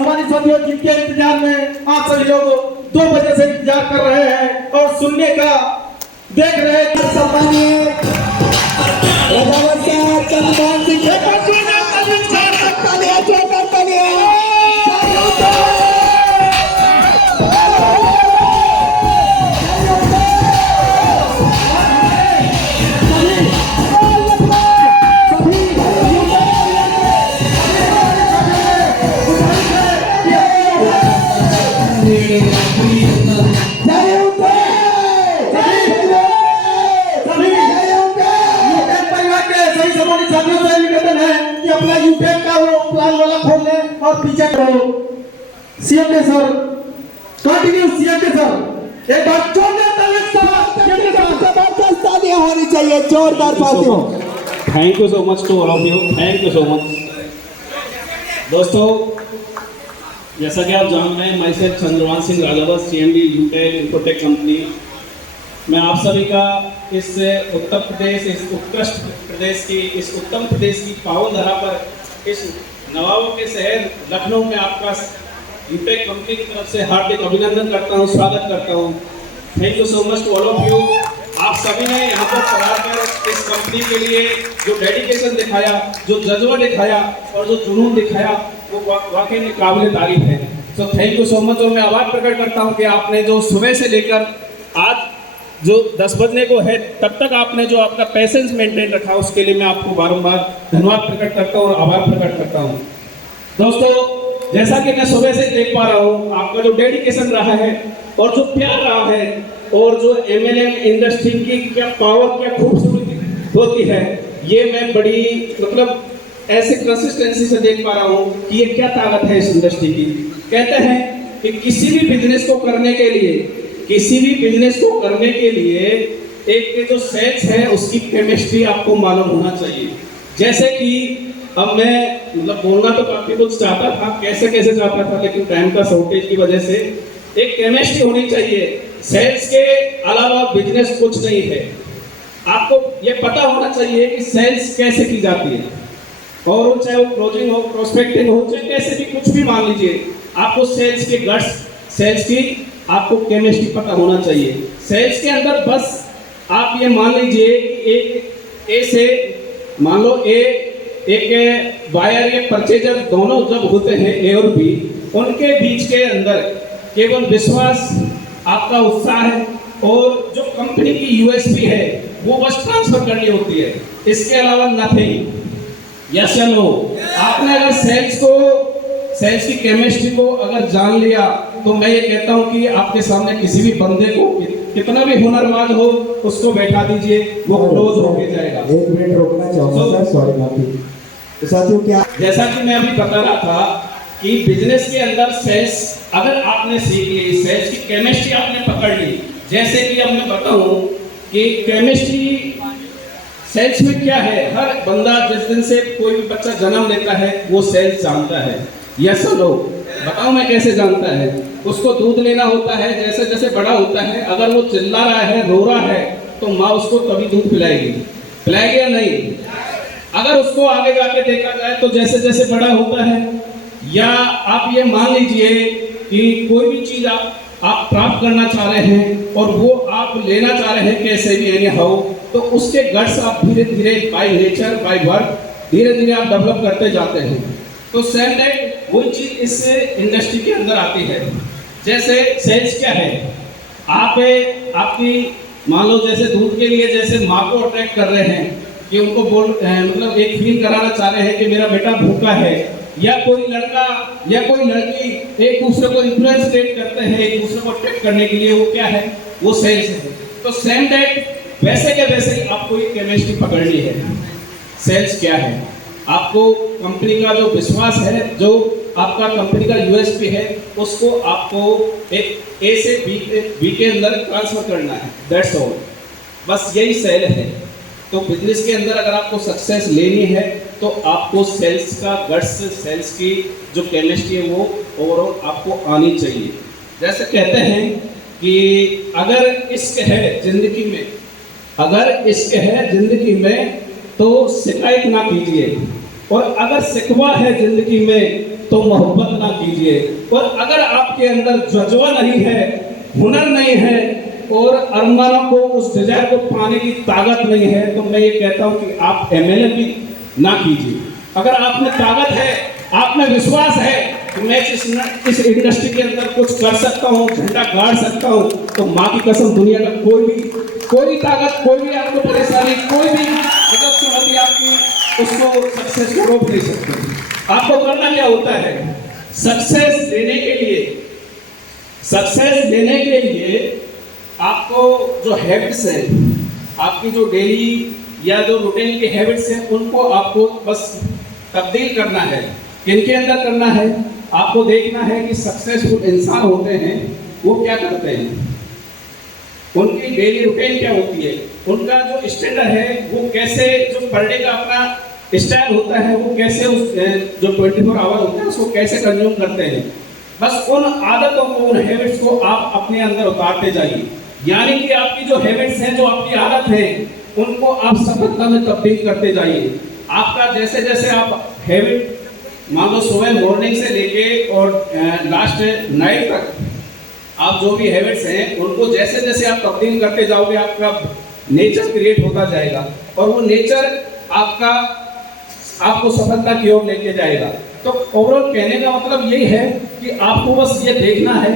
सम्मानित साथियों, जिनके इंतजार में आप सभी लोग 2 बजे से इंतजार कर रहे हैं और सुनने का देख रहे हैं। सम्मानीय चंद्रभान सिंह अपना यूटेक का वो प्लान वाला खोल ले और पीछे करो। सीएम के सर कंटिन्यू, सीएम के सर एक बार जोरदार तालियां होनी चाहिए, जोरदार तालियां। Thank you so much to all of you, thank you so much. दोस्तों, जैसा कि आप जान रहे हैं, मैं self Chandrabhan Singh Rajawat, CMD Utech Infotech company. मैं आप सभी का इस उत्तर प्रदेश, इस उत्कृष्ट प्रदेश की, इस उत्तम प्रदेश की पावन धरा पर, इस नवाबों के शहर लखनऊ में आपका यूटेक कंपनी की तरफ से हार्दिक अभिनंदन करता हूं, स्वागत करता हूं। Thank you so much to all of you. आप सभी ने यहाँ पर पढ़ाकर इस कंपनी के लिए जो डेडिकेशन दिखाया, जो जज्बा दिखाया और जो जुनून दिखाया, वो वाकई में काबिल तारीफ है। So thank you so much. और मैं आभार प्रकट करता हूँ कि आपने जो सुबह से लेकर आज जो 10 बजने को है तब तक आपने जो आपका पैसेंस मेंटेन रखा, उसके लिए मैं आपको बारंबार धन्यवाद प्रकट करता हूँ और आभार प्रकट करता हूँ। दोस्तों, जैसा कि मैं सुबह से देख पा रहा हूँ, आपका जो डेडिकेशन रहा है और जो प्यार रहा है और जो एमएलएम इंडस्ट्री की क्या पावर, क्या खूबसूरती होती है, ये मैं बड़ी मतलब ऐसे कंसिस्टेंसी से देख पा रहा हूँ कि ये क्या ताकत है इस इंडस्ट्री की। कहते हैं कि किसी भी बिजनेस को करने के लिए एक जो सेल्स है उसकी केमिस्ट्री आपको मालूम होना चाहिए। जैसे कि अब मैं मतलब बोलना तो काफी कुछ चाहता था, कैसे चाहता था, लेकिन टाइम का शॉर्टेज की वजह से एक केमिस्ट्री होनी चाहिए। सेल्स के अलावा बिजनेस कुछ नहीं है। आपको ये पता होना चाहिए कि सेल्स कैसे की जाती है, और चाहे वो क्लोजिंग हो, प्रोस्पेक्टिंग हो, चाहे कैसे भी कुछ भी मान लीजिए, आपको सेल्स के गट्स, सेल्स की आपको केमिस्ट्री पता होना चाहिए। सेल्स के अंदर बस आप ये मान लीजिए कि एक ए से मान लो एक बायर या परचेजर दोनों जब होते हैं, ए और बी, उनके बीच के अंदर केवल विश्वास, आपका उत्साह है और जो कंपनी की यूएसपी है वो बस ट्रांसफर करनी होती है, इसके अलावा नथिंग। यस या नो? आपने अगर सेल्स की केमिस्ट्री को अगर जान लिया तो मैं ये कहता हूँ कि आपके सामने किसी भी बंदे को कितना भी हुनरबाज हो उसको बैठा दीजिए, वो क्लोज होके जाएगा। 1 मिनट रोकना चाहूंगा सर, सॉरी माफी। साथियों, क्या जैसा कि मैं अभी बता रहा था कि बिजनेस के अंदर सेल्स अगर आपने सीख ली, सेल्स की केमिस्ट्री आपने पकड़ ली, जैसे कि अब मैं बताऊं कि केमिस्ट्री सेल्स में क्या है, हर बंदा जिस दिन से कोई भी बच्चा जन्म लेता है वो सेल्स जानता है। Yes no? बताओ मैं कैसे जानता है? उसको दूध लेना होता है, जैसे जैसे बड़ा होता है, अगर वो चिल्ला रहा है, रो रहा है, तो माँ उसको तभी दूध पिलाएगी या नहीं? अगर उसको आगे जाके देखा जाए तो जैसे जैसे बड़ा होता है, या आप ये मान लीजिए कि कोई भी चीज आप प्राप्त करना चाह रहे हैं और वो आप लेना चाह रहे हैं कैसे भी एनी हाउ, तो उसके गट्स आप धीरे धीरे बाय नेचर, बाय वर्क, धीरे धीरे आप डेवलप करते जाते हैं। तो सेम दैट वही चीज इस इंडस्ट्री के अंदर आती है। जैसे सेल्स क्या है, आपकी मान लो जैसे दूध के लिए जैसे माँ को अट्रैक्ट कर रहे हैं कि उनको मतलब एक फील कराना चाह रहे हैं कि मेरा बेटा भूखा है, या कोई लड़का या कोई लड़की एक दूसरे को इन्फ्लुएंस क्रिएट करते हैं एक दूसरे को अट्रैक्ट करने के लिए, वो क्या है, वो सेल्स है। तो सेम दैट वैसे के वैसे ही आपको एक केमिस्ट्री पकड़नी है। सेल्स क्या है? आपको कंपनी का जो विश्वास है, जो आपका कंपनी का यूएसपी है, उसको आपको एक ए से बी के अंदर ट्रांसफर करना है। दैट्स ऑल, बस यही सेल है। तो बिजनेस के अंदर अगर आपको सक्सेस लेनी है तो आपको सेल्स का गट्स, सेल्स की जो केमिस्ट्री है वो ओवरऑल आपको आनी चाहिए। जैसे कहते हैं कि अगर इश्क है जिंदगी में, अगर इश्क है जिंदगी में तो शिकायत ना कीजिए, और अगर शिकवा है जिंदगी में तो मोहब्बत ना कीजिए। और अगर आपके अंदर जज्बा नहीं है, हुनर नहीं है और अरमानों को, उस डिजायर को पाने की ताकत नहीं है, तो मैं ये कहता हूँ कि आप एमएलए भी ना कीजिए। अगर आप में ताकत है, आप में विश्वास है कि मैं इस इंडस्ट्री के अंदर कुछ कर सकता हूँ, झंडा गाड़ सकता हूँ, तो माँ की कसम दुनिया का कोई भी ताकत, कोई भी आपको परेशानी, कोई भी मतलब चुनौती आपकी उसको सक्सेस को रोक नहीं सकती। आपको करना क्या होता है, सक्सेस लेने के लिए आपको जो हैबिट्स है, आपकी जो डेली या जो रूटीन की हैबिट्स हैं, उनको आपको बस तब्दील करना है। किनके अंदर करना है, आपको देखना है कि सक्सेसफुल इंसान होते हैं वो क्या करते हैं, उनकी डेली रूटीन क्या होती है, उनका जो स्टैंडर्ड है वो कैसे, जो पर डे का अपना स्टाइल होता है वो कैसे, उस जो 24 आवर होते हैं उसको कैसे कंज्यूम करते हैं। बस उन आदतों को, उन हैबिट्स को आप अपने अंदर उतारते जाइए। यानी कि आपकी जो हैबिट्स हैं, जो आपकी आदत है, उनको आप सफलता में तब्दील करते जाइए। आपका जैसे जैसे आप हैबिट मान लो सुबह मॉर्निंग से लेके और लास्ट नाइट तक आप जो भी हैबिट्स हैं उनको जैसे जैसे आप तब्दील करते जाओगे, आपका नेचर क्रिएट होता जाएगा और वो नेचर आपको सफलता की ओर लेके जाएगा। तो ओवरऑल कहने का मतलब यही है कि आपको बस ये देखना है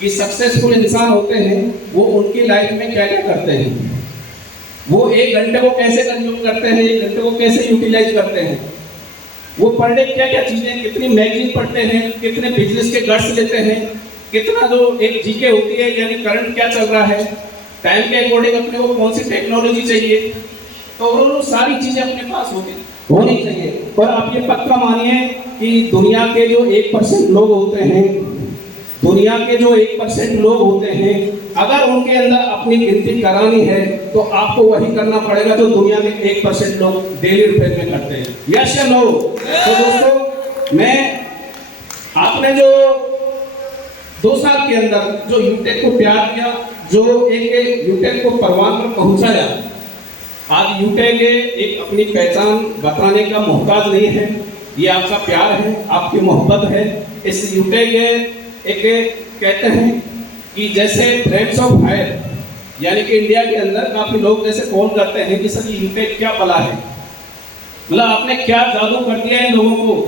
कि सक्सेसफुल इंसान होते हैं वो उनकी लाइफ में क्या क्या करते हैं, वो 1 घंटे को कैसे कंज्यूम करते हैं, 1 घंटे को कैसे यूटिलाइज करते हैं, वो पर डे क्या क्या चीजें, कितनी मैगजीन पढ़ते हैं, कितने बिजनेस के गट्स लेते हैं, कितना जो एक जीके होती है यानी करंट क्या चल रहा है, टाइम के अकॉर्डिंग अपने को कौन सी टेक्नोलॉजी चाहिए, तो वो सारी चीजें अपने पास होनी चाहिए। और आप ये पक्का मानिए कि दुनिया के जो 1% लोग होते हैं, दुनिया के जो 1% लोग होते हैं, अगर उनके अंदर अपनी गिनती करानी है तो आपको वही करना पड़ेगा जो दुनिया के 1% लोग डेली रूटीन में करते हैं। यस या नो? तो दोस्तों, मैं आपने जो 2 साल के अंदर जो यूटेक को प्यार किया, जो एक यूटेक को परवान पर पहुंचाया, आज यूटेक एक अपनी पहचान बताने का मोहताज नहीं है, ये आपका प्यार है, आपकी मोहब्बत है। इस यूटेक एक कहते हैं कि जैसे फ्रेंड्स ऑफ फायर, यानी कि इंडिया के अंदर काफी लोग जैसे कॉल करते हैं कि सर यूटेक क्या भला है, मतलब आपने क्या जादू कर दिया इन लोगों को,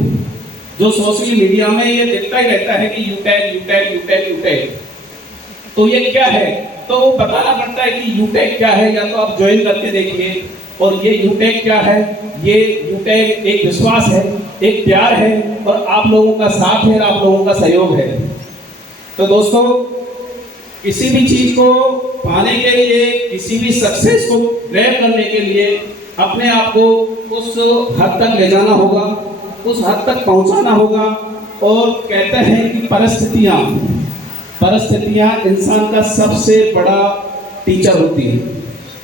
जो सोशल मीडिया में ये दिखता ही रहता है कि यूटेक यूटेक यूटेक यूटेक, तो ये क्या है, तो वो बताना पड़ता है कि यूटेक क्या है, या तो आप ज्वाइन करके देखिए। और ये यूटेक क्या है, ये यूटेक एक विश्वास है, एक प्यार है और आप लोगों का साथ है, आप लोगों का सहयोग है। तो दोस्तों, किसी भी चीज को पाने के लिए, किसी भी सक्सेस को ग्रैब करने के लिए अपने आप को उस हद तक ले जाना होगा, उस हद तक पहुंचाना होगा। और कहते हैं कि परिस्थितियां इंसान का सबसे बड़ा टीचर होती है।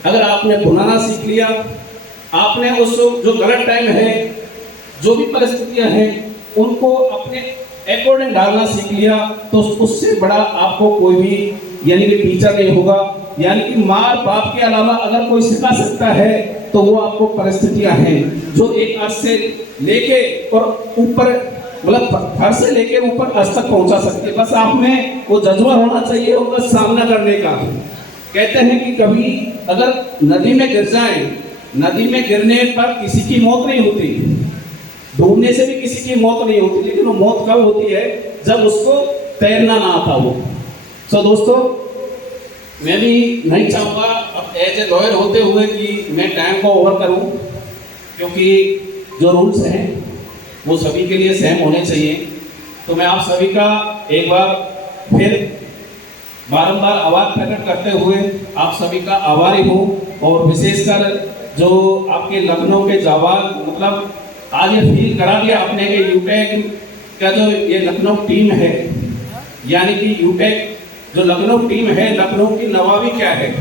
अगर आपने बनाना सीख लिया, आपने उस जो गलत टाइम है, जो भी परिस्थितियां हैं, उनको अपने अकॉर्डिंग डालना सीख लिया, तो उससे बड़ा आपको कोई भी यानी कि टीचर नहीं होगा। यानी कि माँ बाप के अलावा अगर कोई सिखा सकता है तो वो आपको परिस्थितियां हैं जो एक अर्थ से लेके और ऊपर, मतलब घर से लेके ऊपर अर्थ तक पहुंचा सकते हैं। बस आप में वो जज्बा होना चाहिए उनका सामना करने का। कहते हैं कि कभी अगर नदी में गिर जाए, नदी में गिरने पर किसी की मौत नहीं होती, डूबने से भी किसी की मौत नहीं होती, लेकिन वो मौत कब होती है, जब उसको तैरना ना आता हो। सो दोस्तों, मैं भी नहीं चाहूँगा अब एज ए लॉयर होते हुए कि मैं टाइम को ओवर करूँ, क्योंकि जो रूल्स हैं वो सभी के लिए सेम होने चाहिए। तो मैं आप सभी का एक बार फिर बारंबार आवाज प्रकट करते हुए आप सभी का आभारी हूँ। और विशेषकर जो आपके लखनऊ के जाबाज, मतलब आज ये फील करा दिया आपने कि यूटेक का जो ये लखनऊ टीम है, यानी कि यूटेक जो लखनऊ टीम है, लखनऊ की नवाबी क्या है,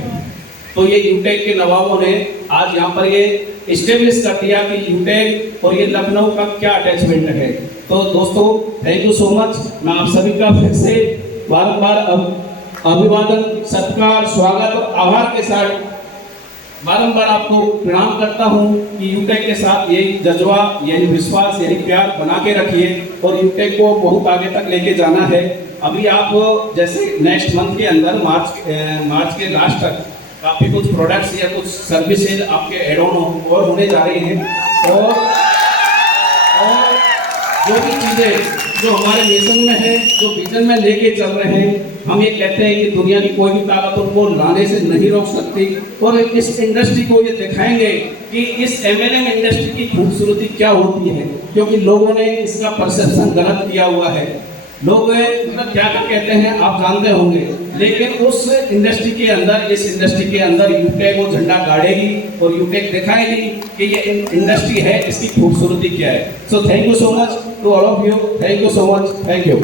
तो ये यूटेक के नवाबों ने आज यहाँ पर ये इस्टेब्लिश कर दिया कि यूटेक और ये लखनऊ का क्या अटैचमेंट है। तो दोस्तों, थैंक यू सो मच। मैं आप सभी का फिर से बार-बार अभिवादन, सत्कार, स्वागत और आभार के साथ बारंबार आपको प्रणाम करता हूँ कि यूटेक के साथ यही जज्बा, यही विश्वास, यही प्यार बना के रखिए। और यूटेक को बहुत आगे तक लेके जाना है। अभी आप जैसे नेक्स्ट मंथ के अंदर मार्च के लास्ट तक काफ़ी कुछ प्रोडक्ट्स या कुछ सर्विसेज आपके एड ऑन और होने जा रहे हैं, और जो भी चीज़ें जो हमारे मिशन में है, जो विजन में लेके चल रहे हैं, हम ये कहते हैं कि दुनिया की कोई भी ताकत उनको लाने से नहीं रोक सकती, और इस इंडस्ट्री को ये दिखाएंगे कि इस एमएलएम इंडस्ट्री की खूबसूरती क्या होती है, क्योंकि लोगों ने इसका परसेप्शन गलत किया हुआ है। लोग मतलब क्या कहते हैं आप जानते होंगे, लेकिन उस इंडस्ट्री के अंदर, इस इंडस्ट्री के अंदर यूटेक वो झंडा गाड़ेगी और यूटेक दिखाएगी कि ये इंडस्ट्री है, इसकी खूबसूरती क्या है। So thank you so much to all of you, thank you so much, thank you.